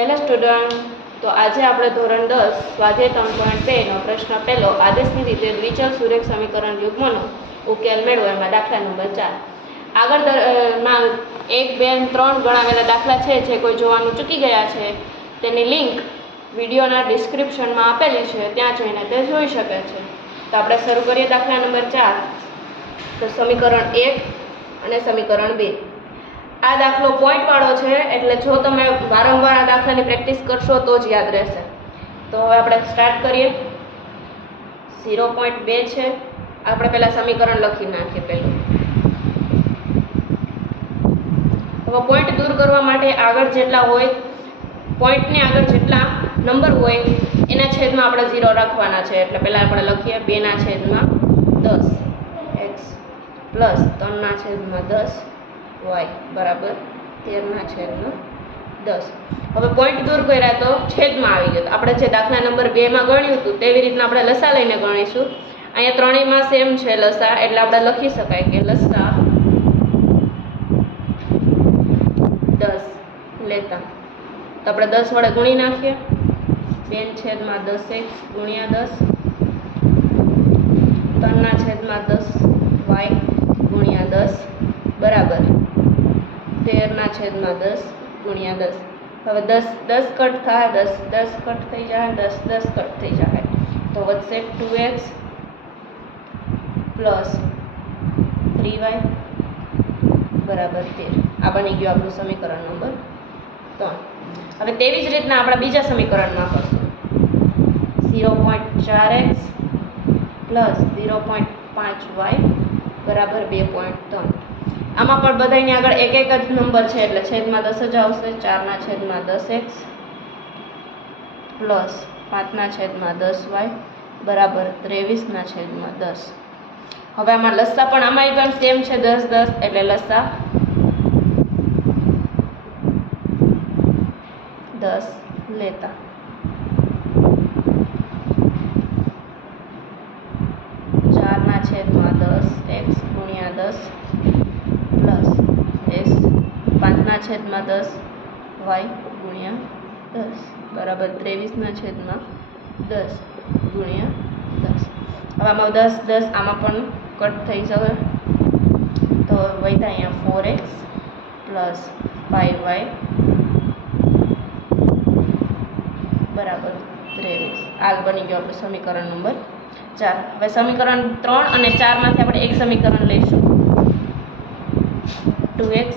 Hello student, તો આજે આપણે ધોરણ 10 સ્વાધ્યાય 3.2 નો પ્રશ્ન પહેલો આદેશની રીતે દ્વિચલ સુરેખ સમીકરણ યુગ્મનો ઉકેલ મેળવો એમાં દાખલા નંબર 4 આગળ માં 1, 2 અને 3 ગણાવેલા દાખલા છે જે કોઈ જોવાનું ચૂકી ગયા છે તેની લિંક વિડીયોના ડિસ્ક્રિપ્શનમાં આપેલી છે, ત્યાં જઈને તે જોઈ શકે છે. તો આપણે શરૂ કરીએ દાખલા નંબર 4. તો સમીકરણ 1 અને સમીકરણ 2. આ દાખલો પોઈન્ટ વાળો છે, એટલે જો તમે વારંવાર આ દાખલાની પ્રેક્ટિસ કરશો તો જ યાદ રહેશે. તો હવે આપણે સ્ટાર્ટ કરીએ. 0.2 છે. આપણે પહેલા સમીકરણ લખી નાખીએ. પહેલું હવે પોઈન્ટ દૂર કરવા માટે આગળ જેટલા હોય, પોઈન્ટની આગળ જેટલા નંબર હોય એના છેદમાં આપણે 0 રાખવાના છે. એટલે પહેલા આપણે લખીએ 2/10 x પ્લસ 3/10 y બરાબર 13/10. હવે પોઈન્ટ દૂર કર્યા તો છેદમાં આવી ગયો. આપણે જે દાખલા નંબર 2 માં ગણ્યું હતું તેવી રીતના આપણે લસા લઈને ગણીશું. અહીંયા ત્રણેયમાં સેમ છે લસા, એટલે આપણે લખી શકાય કે લસા 10 લેતા તો આપણે 10 વડે ગુણી નાખીએ. 2/10x ગુણ્યા 10 3/10 y ગુણ્યા 10 બરાબર 13/10 ગુણ્યા 10. હવે 10 કટ થાય, 10 કટ થઈ જાય, 10 કટ થઈ જાય તો વધશે 2x પ્લસ 3y બરાબર 13. આ બની ગયું આપણું સમીકરણ નંબર 3. હવે તેવી જ રીતના આપણે બીજા સમીકરણમાં કરશું. 0.4x પ્લસ 0.5y બરાબર 2.3. આમાં પણ બધાની આગળ એક જ નંબર છે, એટલે છેદમાં 10 જ આવશે. 4/10x પ્લસ 5/10y બરાબર 23/10. હવે આમાં લસા પણ આમાંય પણ સેમ છે 10 એટલે લસા 10 લેતા. x ગુણ્યા 10 પ્લસ 5/10 y ગુણ્યા 10 બરાબર 23/10 ગુણ્યા 10. હવે આમાં 10 આમાં પણ કટ થઈ જશે તો વધ્યા અહીંયા 4x પ્લસ 5y બરાબર 23. આ બની ગયું આપણું સમીકરણ નંબર 4. હવે સમીકરણ 3 અને 4 માંથી આપણે એક સમીકરણ લઈશું. 2x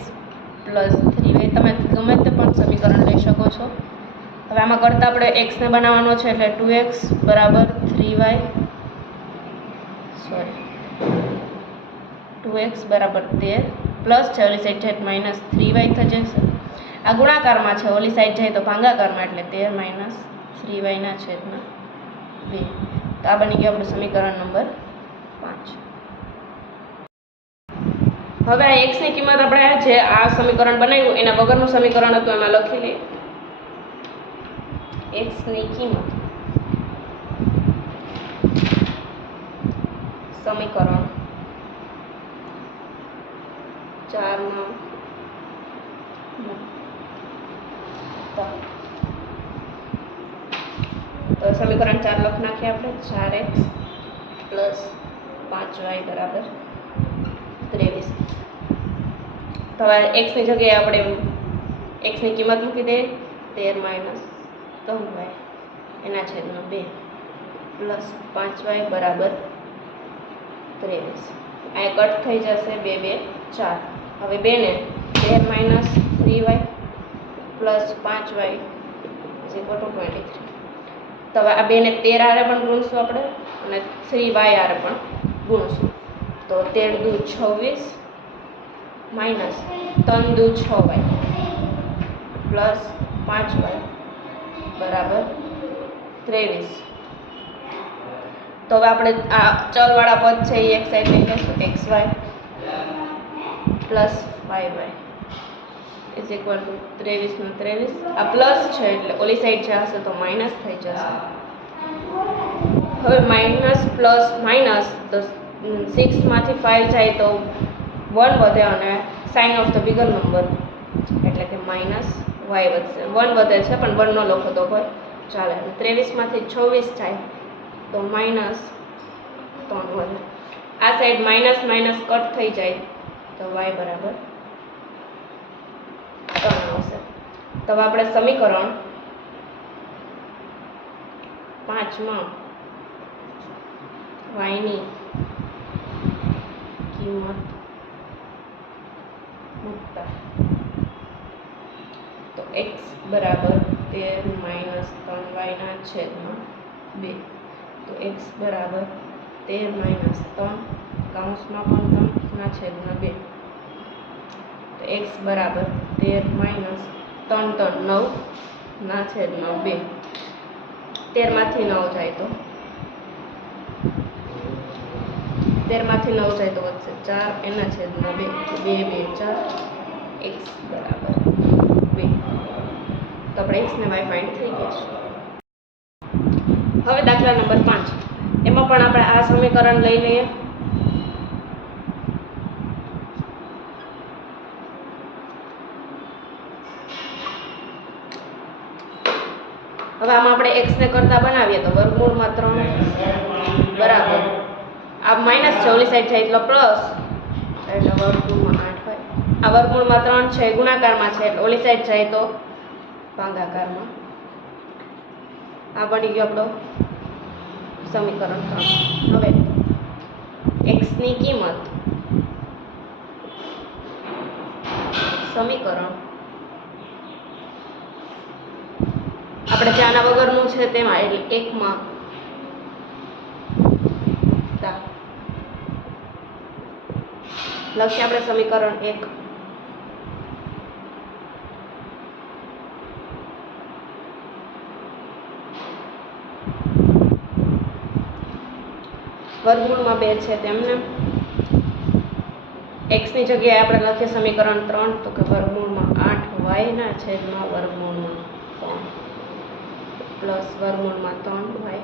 plus 3y. તમે ગમે તે પણ સમીકરણ લઈ શકો છો. હવે આમાં કરતાં આપણે x ને બનાવવાનો છે, એટલે 2x બરાબર 3y 2x બરાબર 13 પ્લસ છે, ઓલી સાઈડ જાય માઇનસ 3y થઈ જશે. આ ગુણાકારમાં છે, ઓલી સાઈડ જાય તો ભાગાકારમાં, એટલે 13 3y/2. તો આ બની ગયું આપણું સમીકરણ નંબર 5. હવે આ x ની કિંમત આપણે જે આ સમીકરણ બનાવ્યું એના વગરનું સમીકરણ હતું એમાં લખી લઈએ. x ની કિંમત સમીકરણ 4 માં તો સમીકરણ 4 લખ નાખીએ આપણે. 4x પ્લસ 5y બરાબર 23. તો હવે x ની જગ્યાએ આપણે x ની કિંમત મૂકી દઈએ. 13 - 3y એના છેદમાં 2 પ્લસ 5y બરાબર 23. આ કટ થઈ જશે 2 2 4. હવે 2 ને 13 - 3y પ્લસ 5y = 23. તો હવે આ 2 ને 13 આરે પણ ગુણશું આપણે અને 3y આરે પણ ગુણશું. તો 13 દુ 26 માઇનસ 3 દુ 6y પ્લસ 5y બરાબર 23. તો હવે આપણે આ ચલવાળા પદ છે એ એક સાઈડ લઈ લઈશું. xy plus 5y = 23/23. આ પ્લસ છે એટલે ઓલી સાઈડ જશે તો માઇનસ થઈ જશે. હવે માઇનસ પ્લસ માઇનસ તો 6 માંથી 5 જાય તો 1 વધે અને sign of the bigger number એટલે કે -1 વાય વધશે. 1 વધે છે પણ 1 ન લખો તો કોઈ ચાલે. 23માંથી 26 જાય તો -3 વધે. આ સાઈડ માઇનસ માઇનસ કટ થઈ જાય તો y બરાબર 3 આવશે. તો હવે આપણે સમીકરણ 5માં y ની કિંમત મૂકતા તો x બરાબર 13 - 3y ના છેદમાં 2. તો x બરાબર 13 - 3 કૌંસમાં પણ 3 ના છેદમાં 2. તો x બરાબર 13 - 3 તો 9 ના છેદમાં 2. 13માંથી 9 જાય તો 13માંથી 9 જાય તો વધશે 4 એના છેદમાં 2. 2 2 4 x બરાબર 2. તો આપણે x ને y ફાઇન્ડ થઈ ગયા છે. હવે દાખલા નંબર 5, એમાં પણ આપણે આ સમીકરણ લઈ લઈએ. હવે આમાં આપણે x ને કરતા બનાવીએ તો વર્ગમૂળમાં 3 બરાબર આ માઇનસ છે, ઓલી સાઈડ જાય એટલે પ્લસ એટલે વર્ગમૂળમાં 8 હોય. આ વર્ગમૂળમાં 3 છે ગુણાકારમાં છે એટલે ઓલી સાઈડ જાય તો ભાગાકારમાં. આ બની ગયો આપણો સમીકરણ 3. હવે x ની કિંમત સમીકરણ આપણે જાના વગરનું છે તેમાં એટલે 1 માં લખીએ આપણે સમીકરણ 1. વર્ગમૂળમાં 2 છે તેમને x ની જગ્યાએ આપણે લખીએ સમીકરણ 3 તો કે વર્ગમૂળમાં 8y ના છેદમાં વર્ગમૂળમાં 3 પ્લસ વર્ગમૂળમાં 3y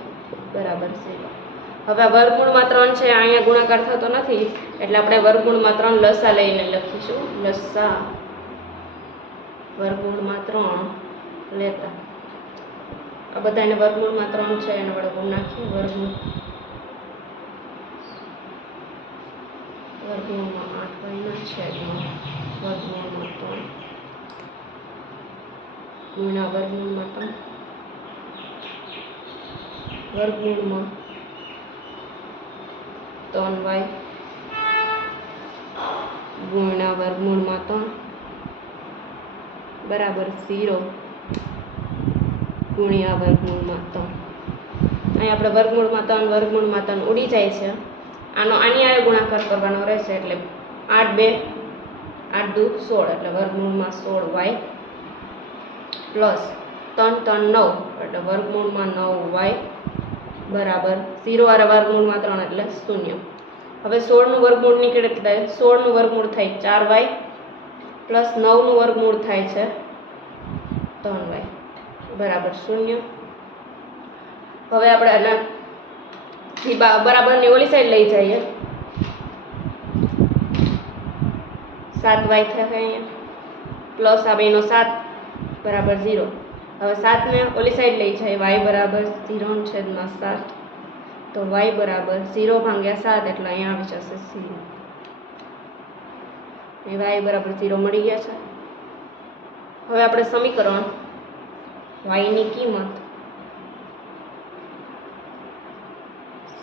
બરાબર 0. હવે વર્ગમૂળમાં 3 છે, અહીંયા ગુણાકાર થતો નથી એટલે આપણે વર્ગમૂળમાં 3 લસા લઈને લખીશું. લસા વર્ગમૂળમાં 3 લેતા આ બધાને વર્ગમૂળમાં 3 છે એને વડે ગુણ નાખીએ. વર્ગમૂળમાં 8y ના છેદમાં વર્ગમૂળમાં 3 ગુણ્યા વર્ગમૂળમાં 3 વર્ગમૂળમાં 3y ગુણ્યા વર્ગમૂળમાં 3 બરાબર 0 ગુણ્યા વર્ગમૂળમાં 3. અહીં આપણે વર્ગમૂળમાં 3 ઉડી જાય છે. આની આરે ગુણાકાર કરવાનો રહેશે એટલે 8 2 8 2 16 એટલે વર્ગમૂળમાં 16y પ્લસ 3 3 9 એટલે વર્ગમૂળમાં 9y બરાબર 0 વાળા વર્ગમૂળમાં 3 એટલે 0. હવે 16 નું વર્ગમૂળ નીકળે એટલે 16 નું વર્ગમૂળ થાય 4y પ્લસ 9 નું વર્ગમૂળ થાય છે 3y બરાબર 0. હવે આપણે બરાબરની ઓલી સાઈડ લઈ જઈએ 7y થશે અહીંયા પ્લસ આ બેનો 7 બરાબર 0. હવે 7 ને ઓલી સાઈડ લઈ જાય y બરાબર 0/7 તો y બરાબર 0/7 એટલે અહીંયા આવી જશે 0. y બરાબર 0 મળી ગયા છે. હવે આપણે સમીકરણ y ની કિંમત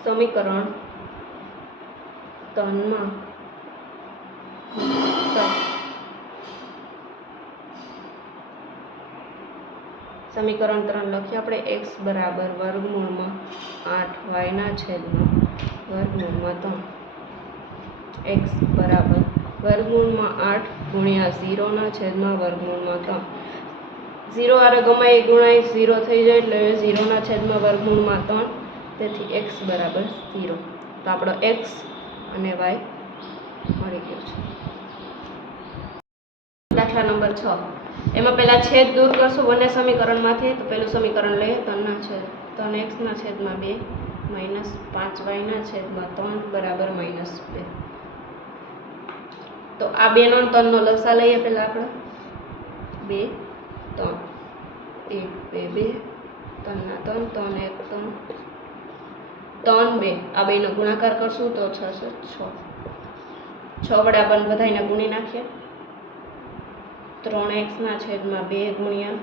સમીકરણ 3 માં સમીકરણ 3 લખીએ આપણે x બરાબર વર્ગમૂળમાં 8y ના છેદમાં વર્ગમૂળમાં 3 x બરાબર વર્ગમૂળમાં 8 ગુણ્યા 0 ના છેદમાં વર્ગમૂળમાં 3. 0 આરે ગમે એ ગુણાય 0 થઈ જાય એટલે 0 ના છેદમાં વર્ગમૂળમાં 3. તેથી x બરાબર 0. તો આપણો x અને y મળી ગયો છે. દાખલા નંબર 6, એમાં પહેલા છેદ દૂર કરશું બંને સમીકરણમાંથી. તો પહેલું સમીકરણ લઈએ 3x ના છેદમાં 2 માઇનસ 5y ના છેદમાં 3 બરાબર -2. તો આ 2 નો 3 નો લસા લઈએ પહેલા આપણે 2 3 1 2 2 3 ના 3 3 1 3 3 2 આ બેનો ગુણાકાર કરશું તો થશે 6 વડે આપણને બધાને ગુણી નાખીએ 3x ના છેદમાં 2 ગુણ્યા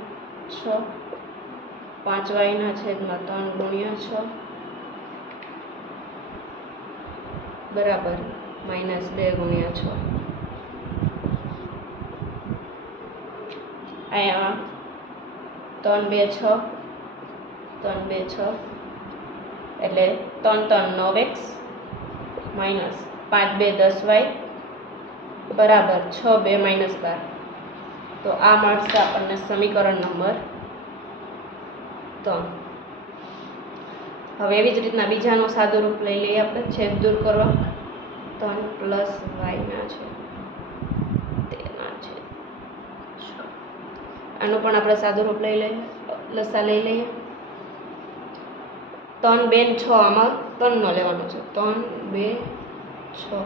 6 5y ના છેદમાં 3 ગુણ્યા 6 બરાબર -2 ગુણ્યા 6 અહીંયા 3 2 6 3 2 6 એટલે 3 3 9x માઇનસ 5 2 10y બરાબર 6 2 -12 તો આ મળશે આપણને સમીકરણ નંબર 3 હવે એવી જ રીતના બીજાનો સાદો રૂપ લઈ લઈએ આપણે છેદ દૂર કરવા 3 પ્લસ y ના છે તેના છે આનો પણ આપણે સાદો રૂપ લઈ લઈએ લસા લઈ લઈએ 3 2 6 આમાં 3 નો લેવાનો છે 3 2 6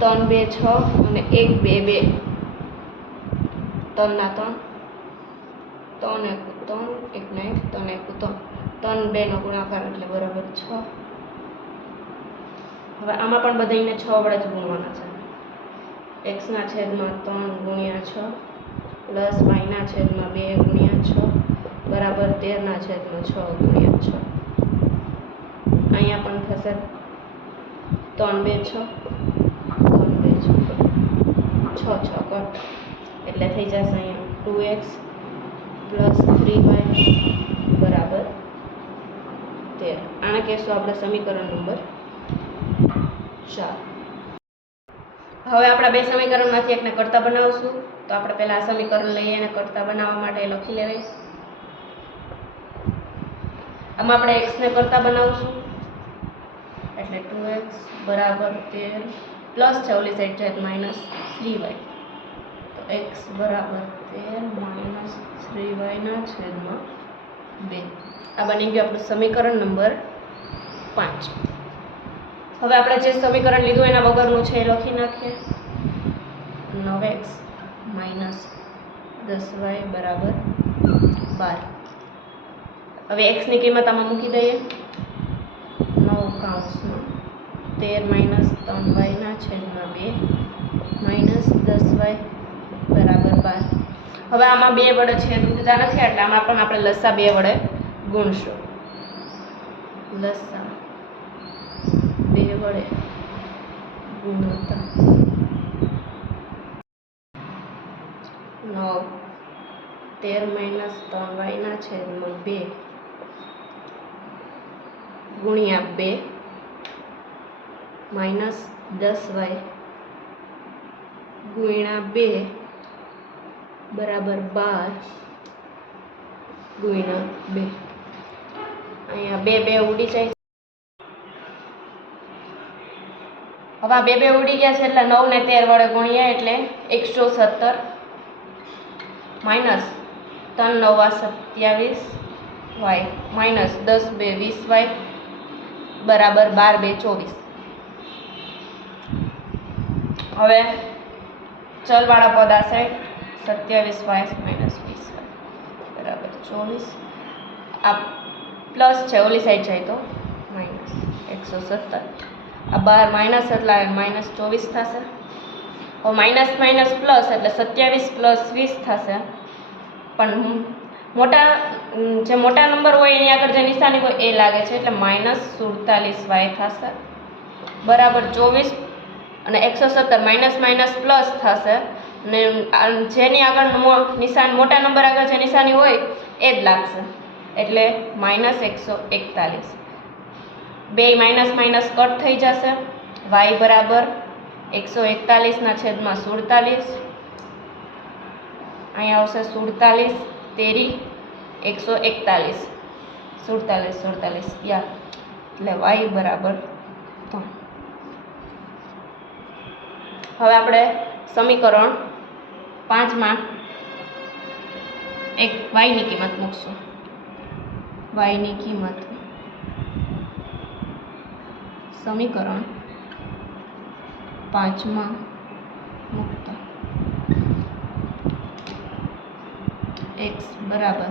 3 2 6 અને 1 2 2 3 ના 3 3 1 3 1 ના 1 3 1 3 3 2 નો ગુણાકાર એટલે બરાબર 6 હવે આમાં પણ બધાને 6 વડે જ ગુણવાના છે x ના છેદમાં 3 ગુણ્યા 6 પ્લસ y ના છેદમાં 2 ગુણ્યા 6 બરાબર 13 ના છેદમાં 6 ગુણ્યા 6 અહીંયા પણ થશે 3 2 6 6 6 કટ એટલે થઈ જશે અહીંયા 2x પ્લસ 3y બરાબર 13 આને કહેશું આપણે સમીકરણ નંબર 4 હવે આપણા બે સમીકરણમાંથી એકને કરતા બનાવશું તો આપણે પહેલા આ સમીકરણ લઈએ અને કરતા બનાવવા માટે લખી લેવાય આમાં આપણે x ને કરતા બનાવશું એટલે 2x બરાબર 13 પ્લસ છે ઓલી સાઈડ છે માઇનસ 3y તો x બરાબર 13 માઇનસ 3y ના છેદમાં 2 આ બની ગયું આપણું સમીકરણ નંબર 5 હવે આપણે જે સમીકરણ લીધું એના વગરનું છે એ લખી નાખીએ 9x માઇનસ 10y બરાબર 12 હવે x ની કિંમત આમાં મૂકી દઈએ 9 કૌંસમાં 13 માઇનસ 3y ના છેદમાં 2 માઇનસ 10y બરાબર 12 હવે આમાં 2 વડે છેદ ઉડતા નથી એટલે આમાં પણ આપણે લસા 2 વડે ગુણશું લસા 2 વડે ગુણતા 9 13 માઇનસ 3y ના છેદમાં 2 ગુણ્યા 2 માઇનસ 10y ગુણ્યા 2 બરાબર 12 ગુણ્યા 2 અહીંયા 2 2 ઉડી જાય હવે આ 2 2 ઉડી ગયા છે એટલે 9 ને 13 વડે ગુણ્યા એટલે 117 માઇનસ 3 9 27y માઇનસ 10 2 20y બરાબર 12 2 24 હવે ચલવાળા પદ આ સાઈડ 27y માઇનસ 20y બરાબર 24 આ પ્લસ છે ઓલી સાઈડ જાય તો માઇનસ 117 આ 12 માઇનસ એટલે માઇનસ 24 થશે હવે માઇનસ માઇનસ પ્લસ એટલે 27 પ્લસ 20 થશે પણ મોટા નંબર હોય એની આગળ જે નિશાની હોય એ લાગે છે એટલે માઇનસ 47y થશે બરાબર 24 અને 117 માઇનસ માઇનસ પ્લસ થશે અને જેની આગળ નિશાન મોટા નંબર આગળ જે નિશાની હોય એ જ લાગશે એટલે માઇનસ 141 બે માઇનસ માઇનસ કટ થઈ જશે y બરાબર 141 ના છેદમાં 47 અહીંયા આવશે 47 તેરી 141 47 યા એટલે y બરાબર 3 હવે આપણે સમીકરણ 5 માં એક y ની કિંમત મૂકશું y ની કિંમત સમીકરણ 5 માં મૂકતા એક્સ બરાબર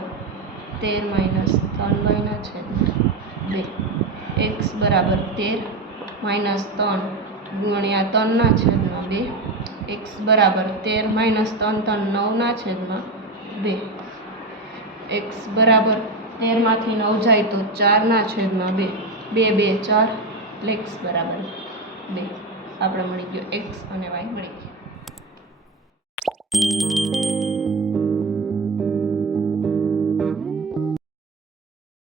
13 માઇનસ 3/2 એક્સ બરાબર 13 માઇનસ 3 ગુણ્યા 3/2 એક્સ બરાબર 13 માઇનસ 3 9/2 એક્સ બરાબર 13 માંથી 9 જાય તો 4/2 2 2 4 એટલે એક્સ બરાબર 2 આપણે મળી ગયો એક્સ અને વાય મળી ગયો.